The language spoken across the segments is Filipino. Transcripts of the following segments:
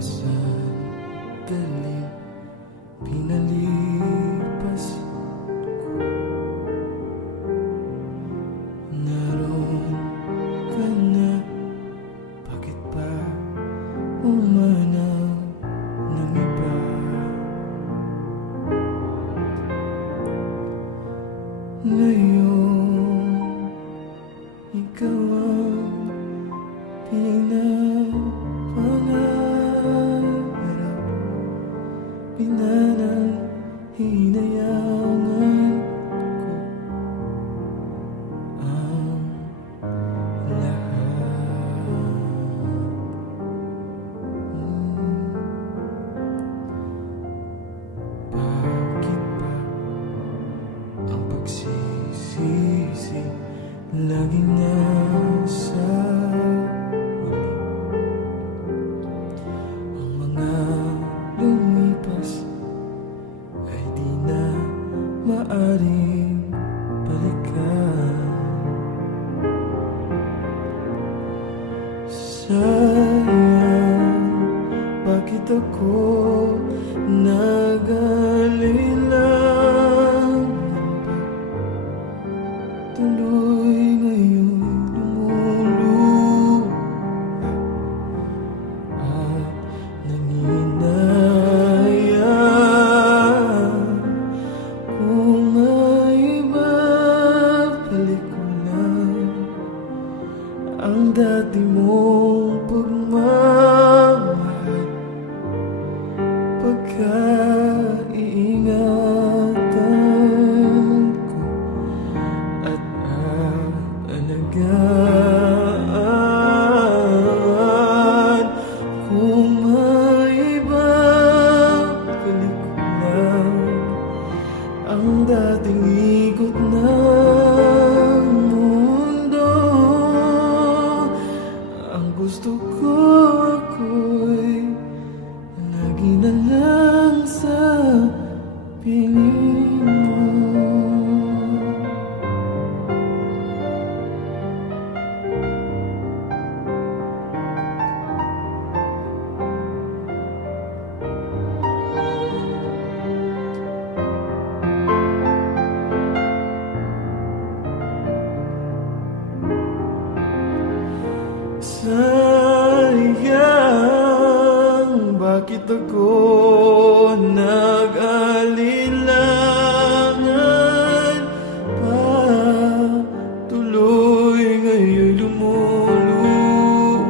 sandali pinalipas ko. Naroon ka na, bakit pa umanap ng iba? Ngayon, ikaw ang pinapangarap, pinananghinayangan ko ang lahat. Bakit ba ang pagsisisi laging nasa huli? Ang mga lumipas ay di na maaring balikan. Sayang, bakit ako nag-alilangan pa? Tuloy ngayon lumuluha at nanginayang kung maibabalik ko lang ang dati mong pagmamahal. Pagka-iingatan ko at aalagaan, kung maibabalik ko lang ang dating ikot ng mundo. Ang gusto ko ako'y lagi na lang sa piling mo. Sayang, bakit ako nag-alilangan pa? Tuloy ngayon lumuluha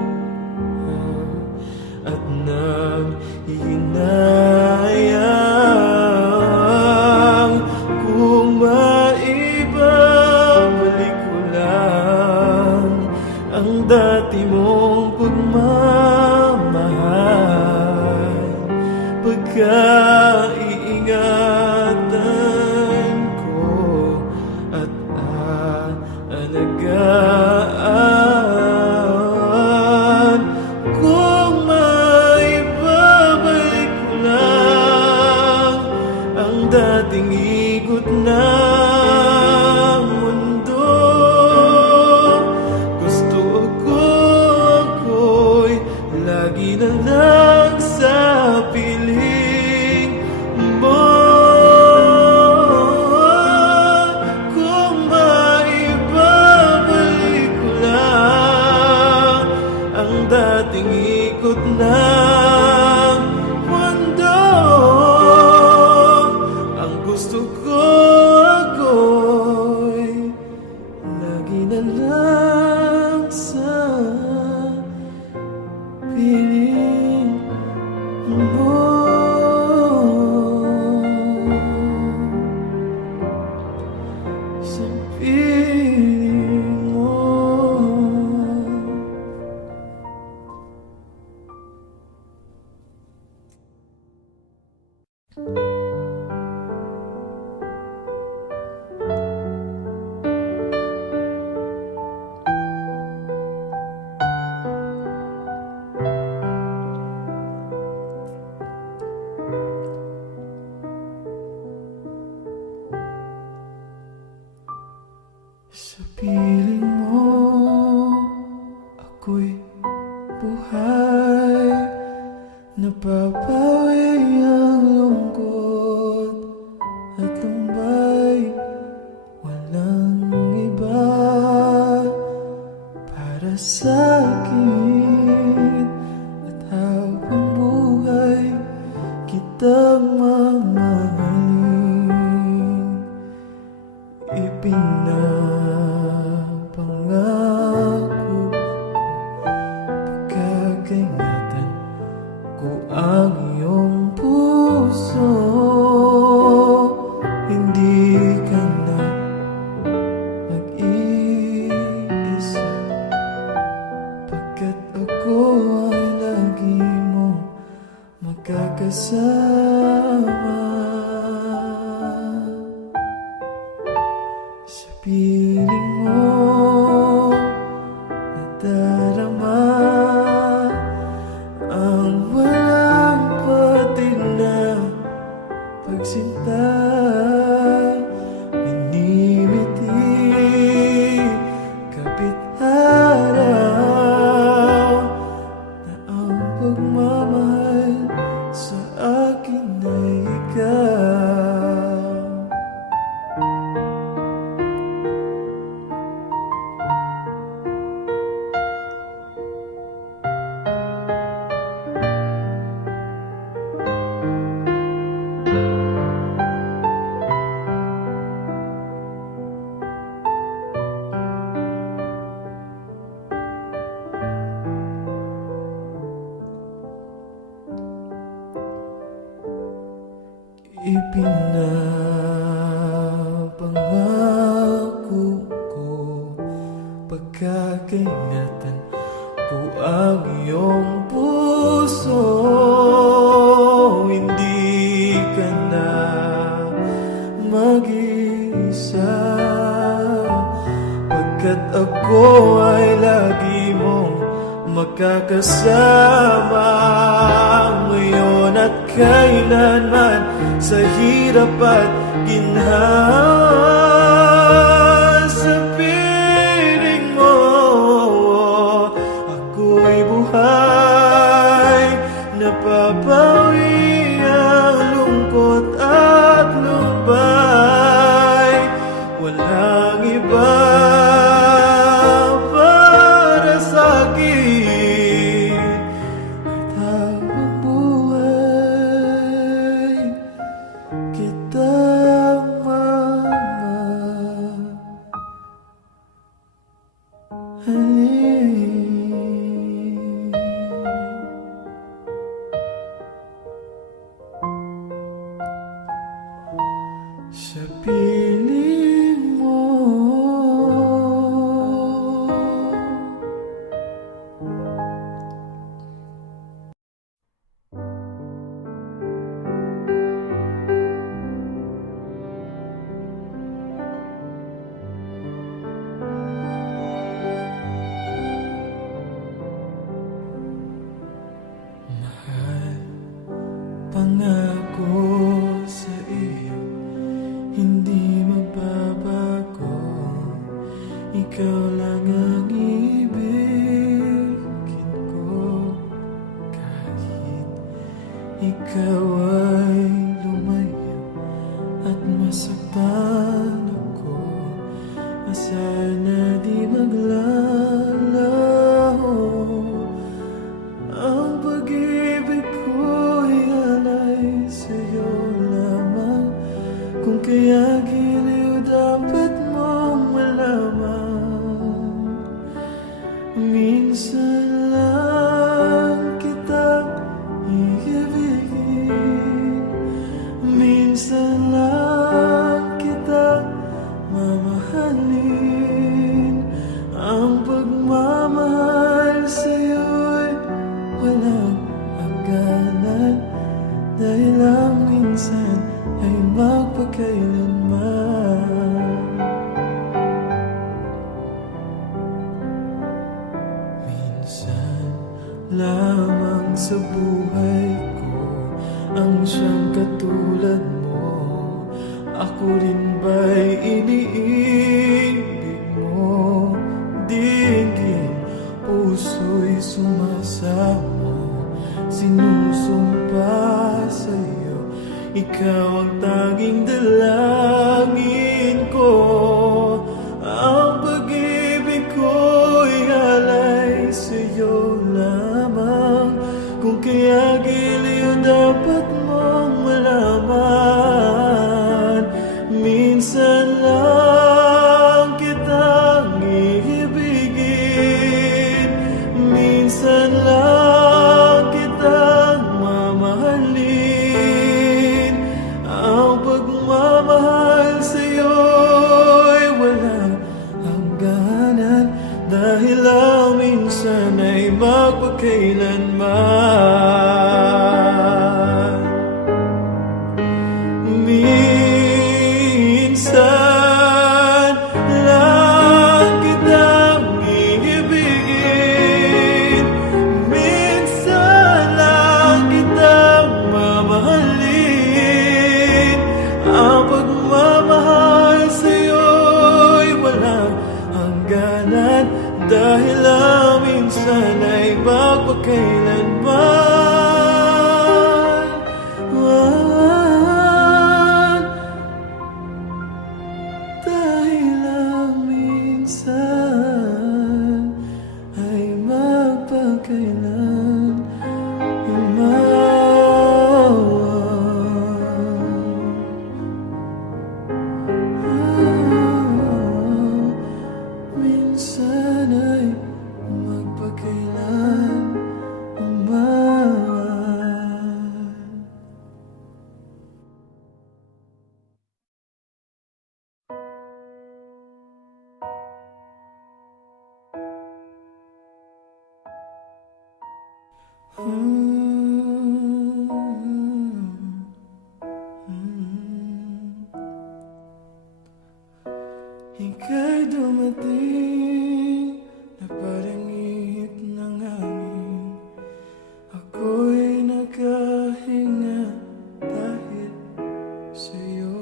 at nanghihinayang kung maibabalik ko lang ang dati mong pagmamahal. Pagka-iingatan ko at aalagaan, kung maibabalik ko lang ang dating ikot ng mundo. Gusto ako'y lagi na lang sa piling mo. Kung maibabalik ko lang ang dating ikot ng mundo. Ang gusto ko ako'y lagi na lang sa piling mo. Sa piling mo. Sa piling mo, ako'y buhay. napapawi ang lungkot at lumbay. Walang iba para sa akin, at habang buhay kitang mamahalin. Ipinapangako pagkakaingatan ko ang iyong puso. Hindi ka na mag-iisa, pagkat ako ay lagi mo magkakasama. Sa piling mo nadarama ang walang patig na pagsinta. Minimiti kapit araw na ang pagmamahal sa akin ay ikaw. Ipinapangako ko pagkakaingatan ko ang iyong puso. Hindi ka na mag-isa, pagkat ako ay lagi mong magkakasama. Ngayon at kailanman, sa hirap at ginhawa. Sa piling mo ako'y buhay, napapawi ang lungkot at lumbay. Walang iba para sa akin, at habang buhay kitang mamahalin. Sa piling mo mahal, pangako sa iyo, hindi magbabago. Ikaw lang ang ibigin ko, kahit ikaw ay lumayo at masaktan ako. Sana di maglalaho ang pag-ibig ko'y alay sa'yo lamang. Kung kaya giliw dapat mong malaman, minsan lang kita iibigin, minsan lang kita mamahalin. Ang pagmamahal sa'yo'y walang hangganan, dahil ang minsan ay magpakailanman. Minsan lamang sa buhay ko ang siyang katulad mo. Ako rin ba'y iniibig mo? Dinggin, puso'y sumasamo sinusumpa sa'yo. Ikaw ang tanging dalangin ko. Ang pag-ibig ko'y alay sa'yo lamang. Kung kaya giliw dapat mong malaman, minsan lang kitang iibigin, minsan lang kitang mamahalin. Ang pagmamahal sa'yo'y walang hangganan, dahil ang minsan ay magpakailanman. Minsan lang kitang iibigin, minsan lang kitang mamahalin. Ang pagmamahal sa'yo'y walang hangganan, dahil ang minsan ay magpakailanman. Dahil ang minsan ay magpakailanman. Minsan ay magpakailanman. Ika'y dumating na parang ihip ng hangin. Ako'y nakahinga dahil sa'yo.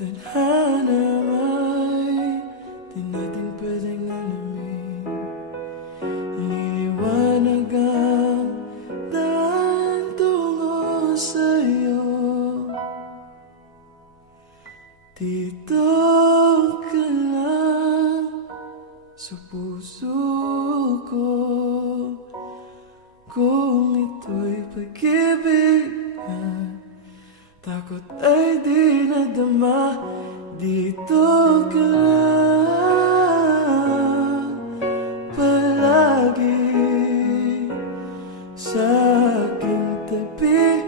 Tadhana may di natin pwedeng alamin. Liliwanag ang daan tungo sa'yo. Dito ka lang sa puso ko, kung ito'y pag-ibig, takot ay di nadama. Dito ka lang palagi sa aking tabi,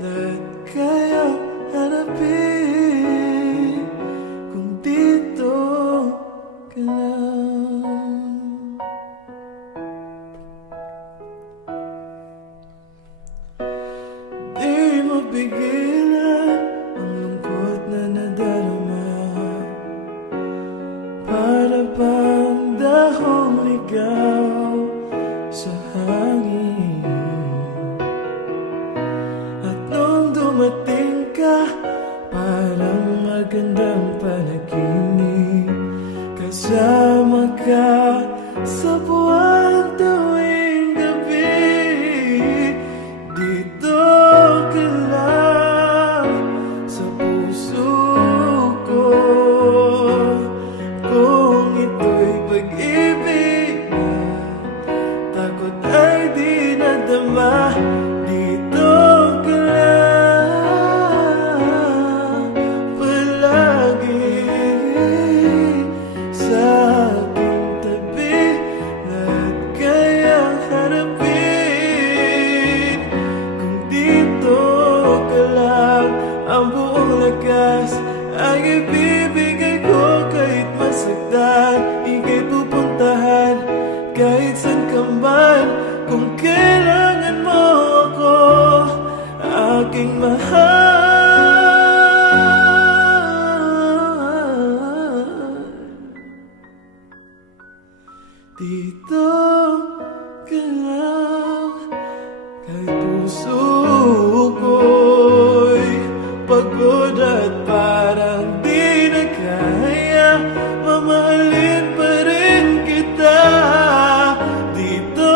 lahat kayang harapin kung dito ka lang. Di mapigilan ang lungkot na nadarama, para bang dahong ligaw sa hangin. At nung dumating ka, parang magandang panaginip, kasama ka sa buwan tuwing gabi. Dito ka lang sa puso ko, kung ito'y pag-ibig, takot ay di nadama. Dito ka lang palagi sa aking tabi, lahat kayang harapin kung dito ka lang. Ang buong lakas ay ibibigay ko, kahit masaktan, ika'y pupuntahan kahit saan ka man. Kung kailangan mo ako, aking mahal, dito ka lang. Kahit puso ko'y pagod at parang di na kaya, mamahalin pa rin kita. Dito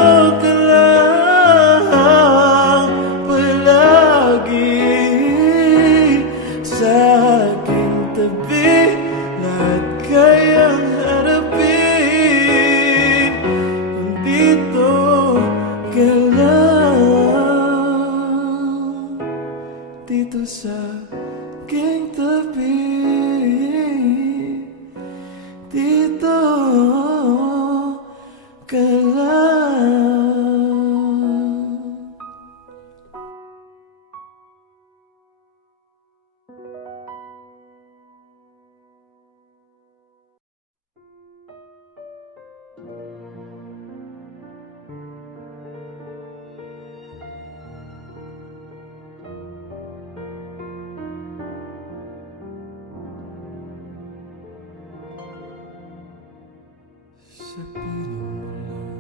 Sa piling mo lang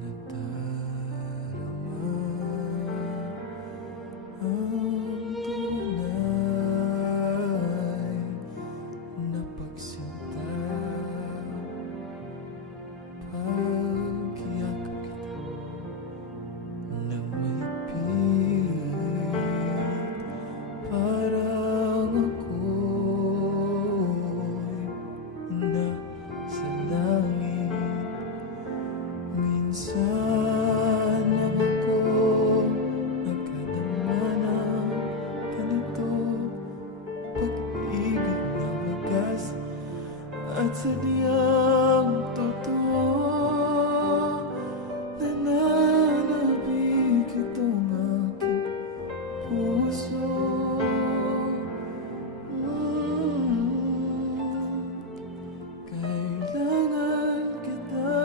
nadarama ang tunay na pagsinta. Pagyakap kita ng mahigpit, parang ako'y nasa langit. Minsan lang ako nagkadama ng ganito, pag-ibig na wagas at sadyang totoo. Nananabik itong aking puso. Kailangan kita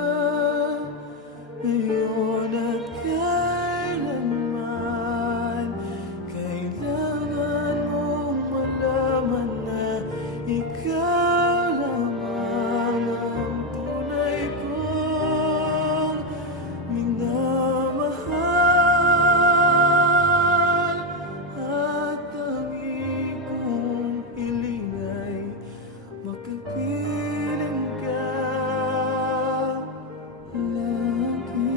ngayon at kailanman. Kailangan mong malaman na ikaw lamang ang tunay kong minamahal. At tangi kong hiling ay makapiling ka lagi.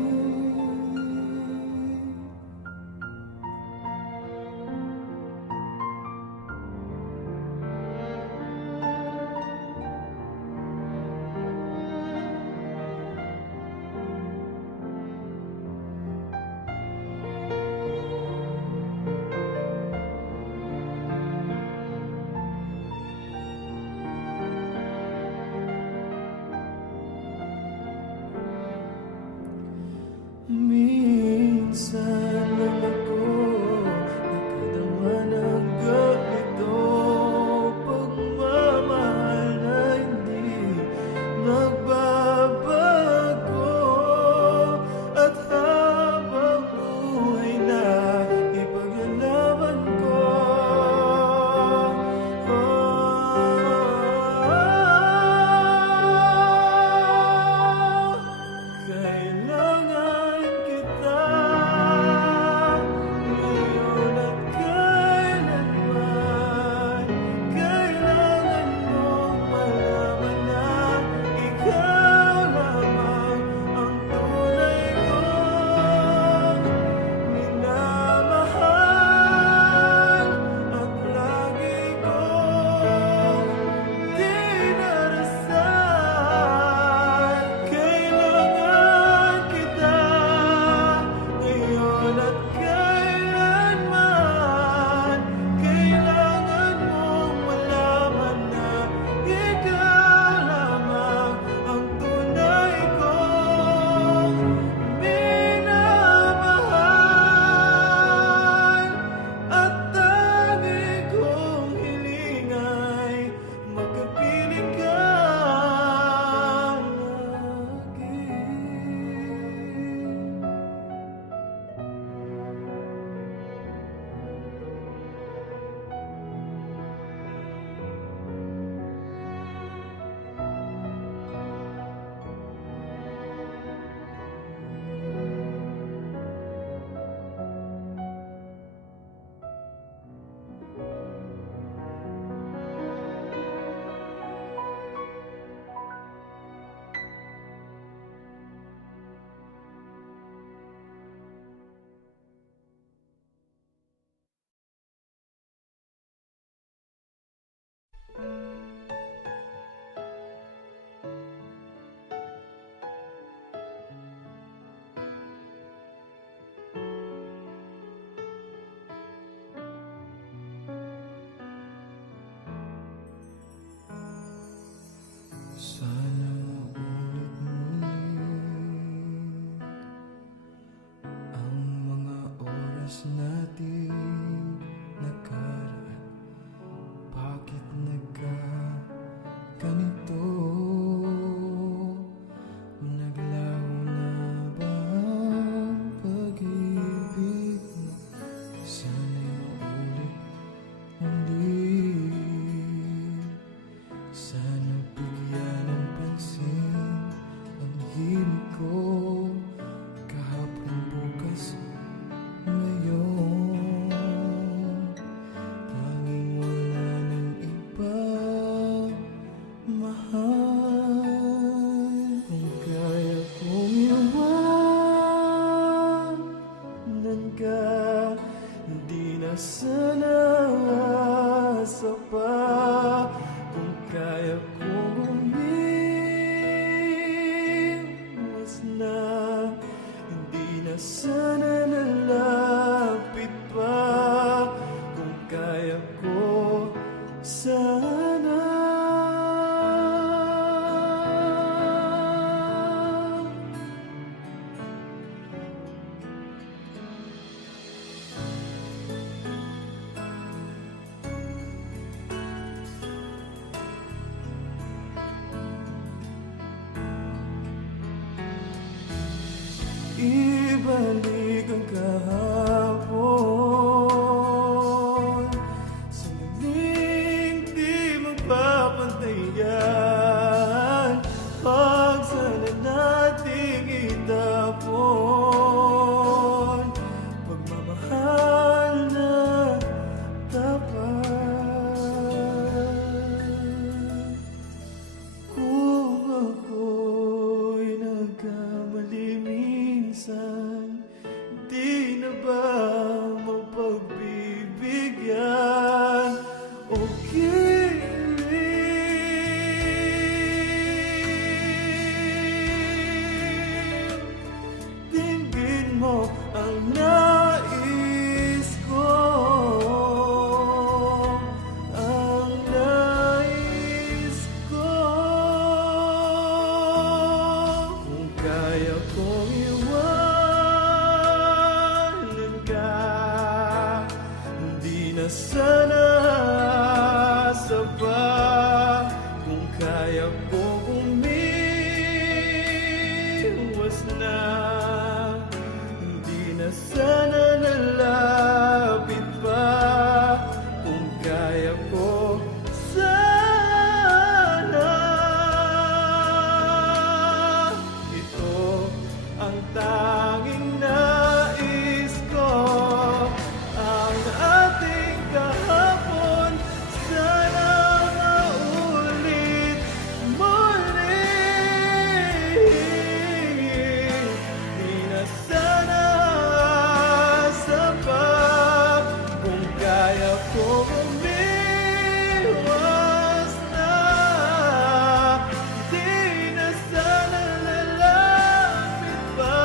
Minsan lang ako nakadama ng ganito, pagmamahal na hindi nagbabago. At habang buhay na ipaglalaban ko, kailangan kita ko kahapon, bukas, ngayon. Tanging wala ng iba, mahal. Kung kaya kong iwanan ka, hindi na sana asa pa. Kung kaya kong umiwas na, hindi na sana nalapit pa. Kung kaya ko sana. Ibalik ang kahapon sa muling di mapapantayan. Pag sana nating itapon pagmamahal na tapat. Kung ako'y nagkamali minsan, di na ba mapagbibigyan o giling? Dinggin mo ang nais ko, ang nais ko. Kung kaya kong iwanan ka, hindi na sana asa pa. Kung kaya kong umiwas na, hindi na sana nalapit pa. Kung kaya ko sana. Ito ang tanging nais ko, ang ating kahapon sana maulit muli. Di na sana asa pa. Kung kaya ko umiwas na, di na sana lalapit pa.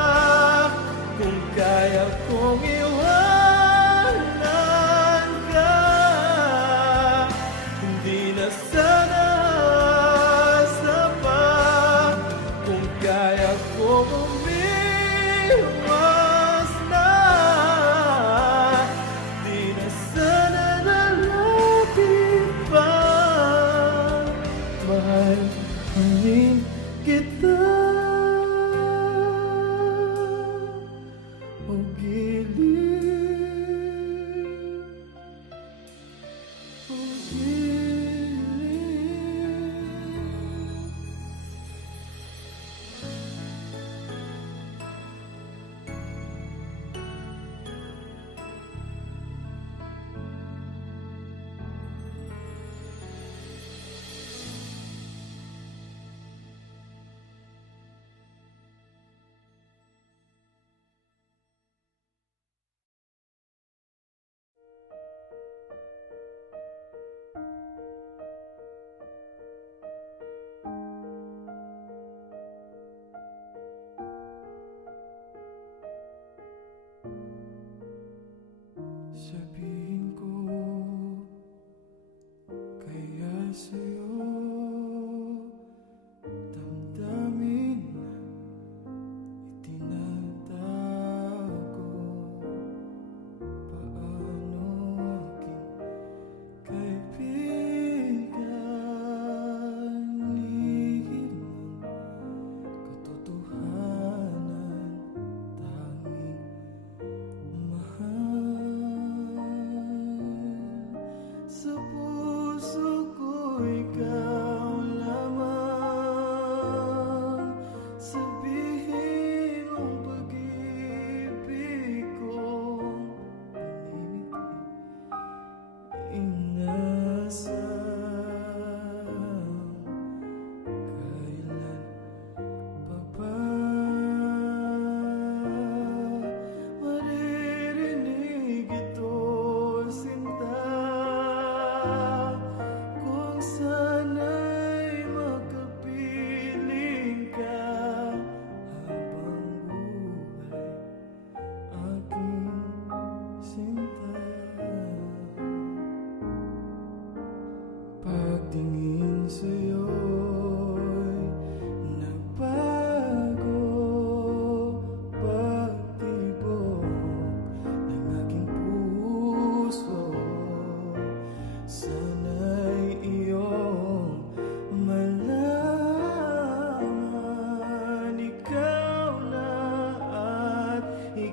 Kung kaya kong iwanan ka, hindi na sana asa pa. Kung kaya kong umiwas na, di na sana lalapit pa. Mahal rin kita, o giling, o giling.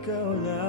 ikaw lang